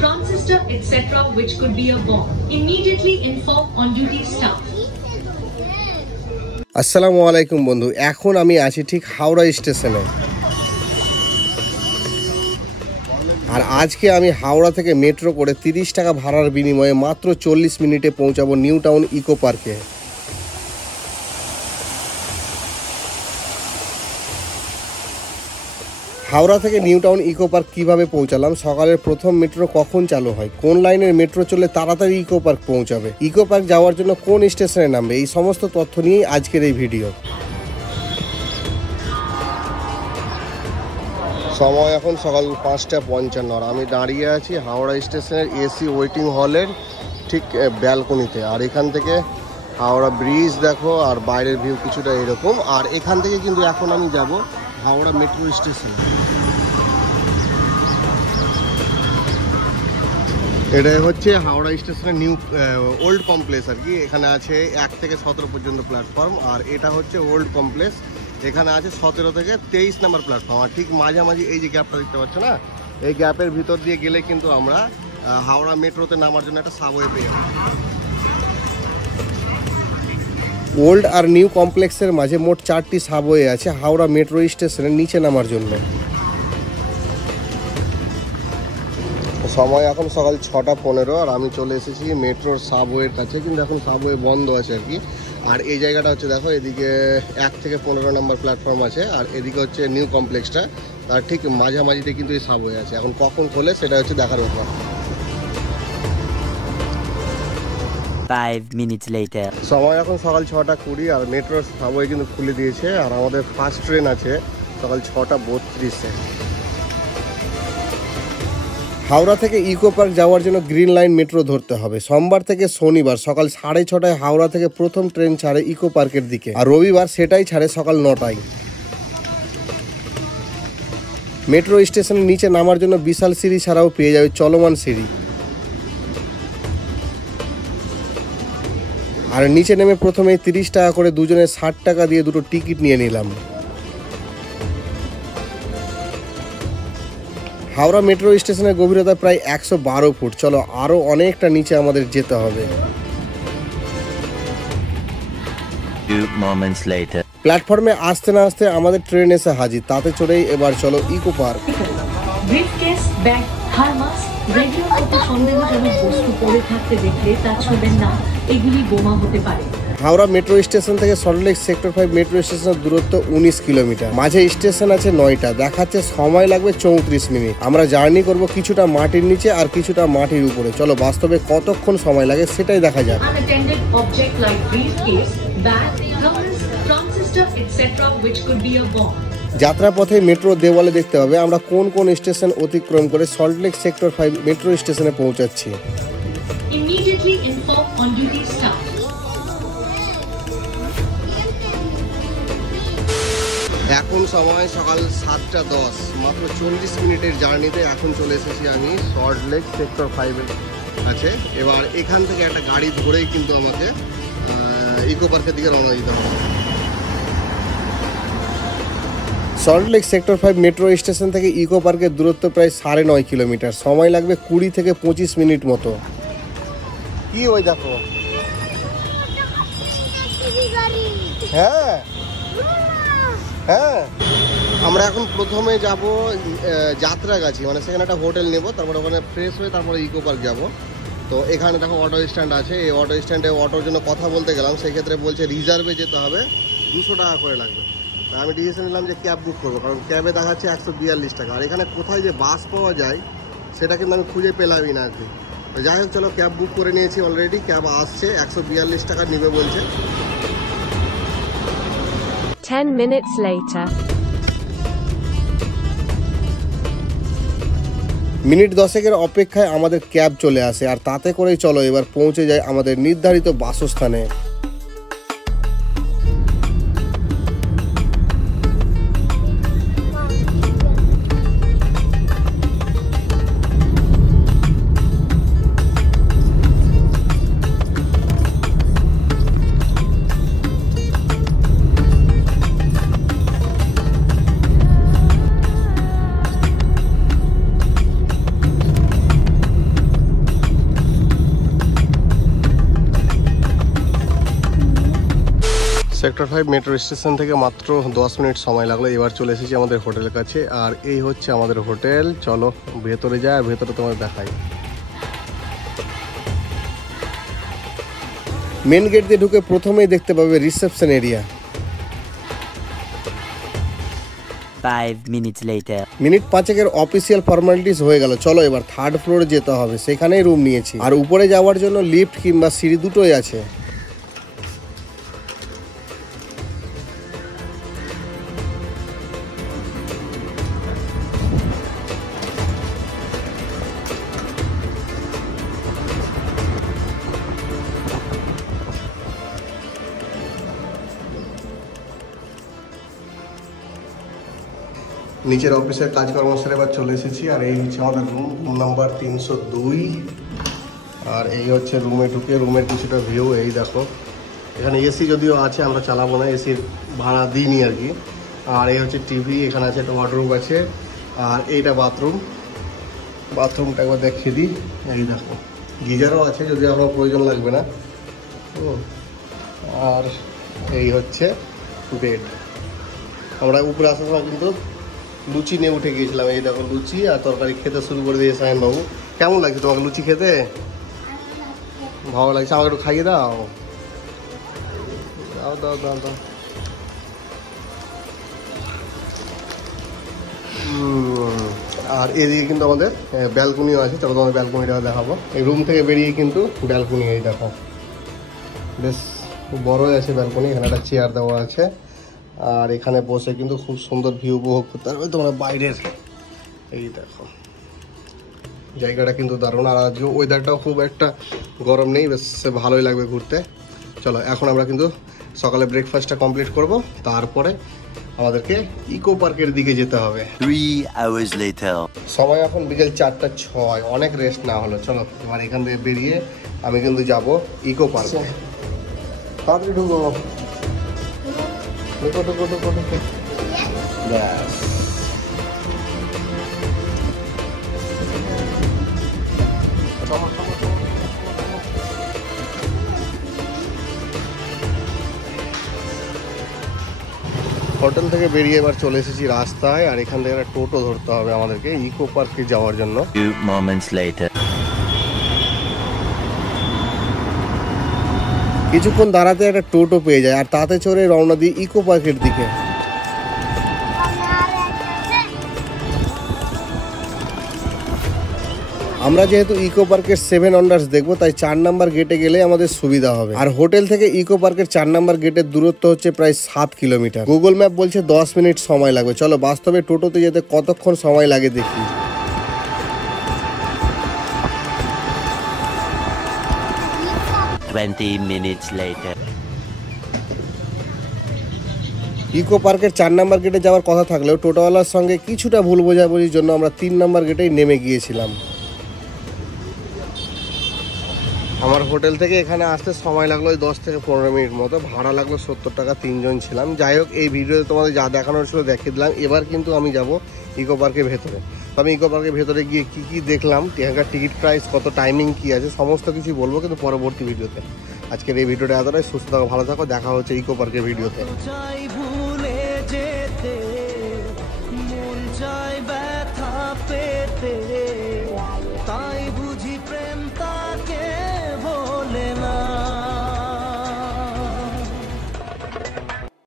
transistor, etc., which could be a bomb. Immediately inform on-duty staff. আসসালামু আলাইকুম বন্ধু, এখন আমি আছি ঠিক হাওড়া স্টেশনে। আর আজকে আমি হাওড়া থেকে মেট্রো করে 30 টাকা ভাড়ার বিনিময়ে মাত্র 40 মিনিটে পৌঁছাবো নিউ টাউন ইকো পার্কে। হাওড়া থেকে নিউ টাউন ইকো পার্ক কীভাবে পৌঁছালাম, সকালের প্রথম মেট্রো কখন চালু হয়, কোন লাইনের মেট্রো চলে তাড়াতাড়ি ইকো পার্ক পৌঁছাবে, ইকো পার্ক যাওয়ার জন্য কোন স্টেশনে নামবে, এই সমস্ত তথ্য নিয়েই আজকের এই ভিডিও। সময় এখন সকাল 5:55 আর আমি দাঁড়িয়ে আছি হাওড়া স্টেশনের এসি ওয়েটিং হলের ঠিক ব্যালকনিতে। আর এখান থেকে হাওড়া ব্রিজ দেখো, আর বাইরের ভিউ কিছুটা এরকম। আর এখান থেকে কিন্তু এখন আমি যাব হাওড়া মেট্রো স্টেশন। এটাই হচ্ছে হাওড়া স্টেশনের নিউ ওল্ড কমপ্লেক্স আর কি। এখানে আছে 1 থেকে 17 পর্যন্ত প্ল্যাটফর্ম, আর এটা হচ্ছে ওল্ড কমপ্লেক্স। এখানে আছে 17 থেকে 23 নম্বর প্ল্যাটফর্ম। আর ঠিক মাঝামাঝি এই যে গ্যাপটা দেখতে পাচ্ছ না, এই গ্যাপের ভিতর দিয়ে গেলে কিন্তু আমরা হাওড়া মেট্রোতে নামার জন্য একটা সাবওয়ে পেয়ে যাবো। ওল্ড আর নিউ কমপ্লেক্সের মাঝে মোট 4টি সাবওয়ে আছে হাওড়া মেট্রো স্টেশনের নিচে নামার জন্য। সময় এখন সকাল 6:15 আর আমি চলে এসেছি মেট্রোর সাবওয়ের কাছে, কিন্তু এখন সাবওয়ে বন্ধ আছে আর কি। আর এই জায়গাটা হচ্ছে দেখো, এদিকে 1 থেকে 15 নম্বর প্ল্যাটফর্ম আছে, আর এদিকে হচ্ছে নিউ কমপ্লেক্সটা। তার ঠিক মাঝামাঝিতে কিন্তু এই সাবওয়ে আছে। এখন কখন খোলে সেটা হচ্ছে দেখার ব্যাপার। 5 minutes later. সময় এখন সকাল 6:20 আর মেট্রোর সাবওয়ে কিন্তু খুলে দিয়েছে। আর আমাদের ফার্স্ট ট্রেন আছে সকাল 6:32-এ। হাওড়া থেকে ইকো পার্ক যাওয়ার জন্য গ্রিন লাইন মেট্রো ধরতে হবে। সোমবার থেকে শনিবার সকাল 6:30 হাওড়া থেকে প্রথম ট্রেন ছাড়ে ইকো পার্কের দিকে, আর রবিবার সেটাই ছাড়ে সকাল 9টায়। মেট্রো স্টেশনের নিচে নামার জন্য বিশাল সিঁড়ি ছাড়াও পেয়ে যাবে চলমান সিঁড়ি। আর নিচে নেমে প্রথমে 30 টাকা করে দুজনে 60 টাকা দিয়ে দুটো টিকিট নিয়ে নিলাম। হাওড়া মেট্রো স্টেশনের গভীরতা প্রায় 112 ফুট। চলো আরও অনেকটা নিচে আমাদের যেতে হবে। প্ল্যাটফর্মে আসতে না আসতে আমাদের ট্রেন এসে হাজির, তাতে চড়েই এবার চলো eco park. Briefcase, bag, thermos, রেডিওর মতো সন্দেহজনক বস্তু পড়ে থাকতে দেখলে তা ছুঁবেন না, এগুলি বোমা হতে পারে। হাওড়া মেট্রো স্টেশন থেকে সল্টলেক সেক্টর 5 মেট্রো স্টেশনের দূরত্ব 19 কিলোমিটার। মাঝে স্টেশন আছে 9টা, দেখাচ্ছে সময় লাগবে 34 মিনিট। আমরা জার্নি করব কিছুটা মাটির নিচে আর কিছুটা মাটির উপরে। চলো বাস্তবে কতক্ষণ সময় লাগে সেটাই দেখা যাক। Unattended object like briefcase, bag, thermos, transistor, etc., which could be a bomb. যাত্রাপথে মেট্রো দেওয়ালে দেখতে হবে আমরা কোন কোন স্টেশন অতিক্রম করে সল্টলেক সেক্টর 5 মেট্রো স্টেশনে পৌঁছাচ্ছি। Immediately inform on-duty staff. এখন সময় সকাল 7:10, মাত্র 40 মিনিটের জার্নিতে এখন চলে এসেছি আমি সল্টলেক সেক্টর 5-এর কাছে। এবার এখান থেকে একটা গাড়ি ধরেই কিন্তু আমাকে ইকো পার্কের দিকে রওনা দিতে হবে। সল্টলেক সেক্টর 5 মেট্রো স্টেশন থেকে ইকো পার্কের দূরত্ব প্রায় 9.5 কিলোমিটার। সময় লাগবে 20 থেকে 25 মিনিট মতো। কি ওই দেখো, হ্যাঁ হ্যাঁ, আমরা এখন প্রথমে যাব যাত্রাগাছি, মানে সেখানে একটা হোটেল নেব, তারপরে ওখানে ফ্রেশ হয়ে তারপরে ইকো পার্ক যাব। তো এখানে দেখো অটো স্ট্যান্ড আছে, এই অটো স্ট্যান্ডে অটোর জন্য কথা বলতে গেলাম, সেক্ষেত্রে বলছে রিজার্ভে যেতে হবে, 200 টাকা করে লাগবে। আমি ডিসিশন নিলাম যে ক্যাব বুক করবো, কারণ ক্যাবে দেখাচ্ছে 142 টাকা। আর এখানে কোথায় যে বাস পাওয়া যায় সেটা কিন্তু আমি খুঁজে পেলামই না আর কি। যাই হোক, চলো ক্যাব বুক করে নিয়েছি অলরেডি, ক্যাব আসছে, 142 টাকা নেবে বলছে। 10 minutes later. মিনিট 10-এর অপেক্ষায় আমাদের ক্যাব চলে আসে, আর তাতে করেই চলো এবার পৌঁছে যায় আমাদের নির্ধারিত বাসস্থানে। সেক্টর 5 মেট্রো স্টেশন থেকে মাত্র 10 মিনিট সময় লাগলো। এবার চলে এসেছি আমাদের হোটেলের কাছে, আর এই হচ্ছে আমাদের হোটেল। চলো ভেতরে যাই, আর ভেতরে তোমাদের দেখাই। মেন গেট দিয়ে ঢুকে প্রথমেই দেখতে পাবে reception area. 5 minutes later. Minute 5 official formalities হয়ে গেল। চলো এবার থার্ড ফ্লোরে যেতে হবে, সেখানেই রুম নিয়েছি। আর উপরে যাওয়ার জন্য লিফট কিংবা সিঁড়ি দুটোই আছে। নিচের অফিসের কাজকর্ম সেরে এবার চলে এসেছি, আর এই হচ্ছে আমাদের রুম নাম্বার 302। আর এই হচ্ছে রুমে ঢুকে রুমের কিছুটা ভিউ। এই দেখো, এখানে এসি যদিও আছে, আমরা চালাবো না, এসির ভাড়া দিইনি আর কি। আর এই হচ্ছে টিভি, এখানে আছে একটা ওয়ার্ডরোব আছে। আর এইটা বাথরুমটা একবার দেখিয়ে দিই। এই দেখো, গিজারও আছে, যদিও আমার প্রয়োজন লাগবে না। আর এই হচ্ছে বেড। আমরা উপরে আসার সময় কিন্তু লুচি নিয়ে উঠে গিয়েছিলাম। এই দেখো লুচি আর তরকারি খেতে শুরু করে দিয়েছে সায়ন বাবু। কেমন লাগছে তোমাকে লুচি খেতে? ভালো লাগছে? আমাকে একটু খাইয়ে দাও। দাও দাও দাও দাও। আর এদিকে কিন্তু আমাদের ব্যালকনিও আছে। চলো তোমাদের ব্যালকনিটা দেখাবো। এই রুম থেকে বেরিয়ে কিন্তু ব্যালকনি, এই দেখো বেশ বড়ই আছে ব্যালকনি। এখানে একটা চেয়ার দেওয়া আছে, আর এখানে বসে কিন্তু খুব সুন্দর ভিউ উপভোগ করতে পারবে তোমরা বাইরের। এই দেখো জায়গাটা কিন্তু দারুণ। আর আজকে ওয়েদারটাও খুব একটা গরম নেই, বেশ ভালোই লাগবে ঘুরতে। চলো এখন আমরা কিন্তু সকালে ব্রেকফাস্টটা কমপ্লিট করব, তারপরে আমাদেরকে ইকো পার্কের দিকে যেতে হবে। 3 hours later. সময় এখন বিকেল 4:06। অনেক রেস্ট না হলো। চলো এবার এখান থেকে বেরিয়ে আমি কিন্তু যাব ইকো পার্কে। তাড়াতাড়ি ঢুকো, ব্যাস। হোটেল থেকে বেরিয়ে এবার চলে এসেছি রাস্তায়, আর এখান থেকে একটা টোটো ধরতে হবে আমাদেরকে ইকো পার্কে যাওয়ার জন্য। 2 moments later. কিছুক্ষণ দাঁড়াতে একটা টোটো পেয়ে যায়, আর তাতে চড়ে রওনা দিই ইকো পার্কের দিকে। আমরা যেহেতু ইকো পার্কের 7 ওয়ান্ডার্স দেখবো, তাই 4 নাম্বার গেটে গেলে আমাদের সুবিধা হবে। আর হোটেল থেকে ইকো পার্কের 4 নাম্বার গেটের দূরত্ব হচ্ছে প্রায় 7 কিলোমিটার। গুগল ম্যাপ বলছে 10 মিনিট সময় লাগবে। চলো বাস্তবে টোটোতে যেতে কতক্ষণ সময় লাগে দেখি। 20 minutes later. ইকো পার্কের 4 নাম্বার গেটে যাওয়ার কথা থাকলেও টোটোওয়ালার সঙ্গে কিছুটা ভুল বোঝাবুঝির জন্য আমরা 3 নাম্বার গেটেই নেমে গিয়েছিলাম। আমার হোটেল থেকে এখানে আসতে সময় লাগলো ওই 10 থেকে 15 মিনিট মতো। ভাড়া লাগলো 70 টাকা, 3 জন ছিলাম। যাই হোক, এই ভিডিওতে তোমাদের যা দেখানোর ছিল দেখিয়ে দিলাম। এবার কিন্তু আমি যাব ইকো পার্কের ভেতরে। তো আমি ইকো পার্কের ভেতরে গিয়ে কি কি দেখলাম, এখানকার টিকিট প্রাইস কত, টাইমিং কি আছে, সমস্ত কিছু বলবো কিন্তু পরবর্তী ভিডিওতে। আজকের এই ভিডিওটা এতটাই। সুস্থ থাকো, ভালো থাকো, দেখা হচ্ছে ইকো পার্কের ভিডিওতে। ভুলে যেতে মন চাই ব্যথা পেতে।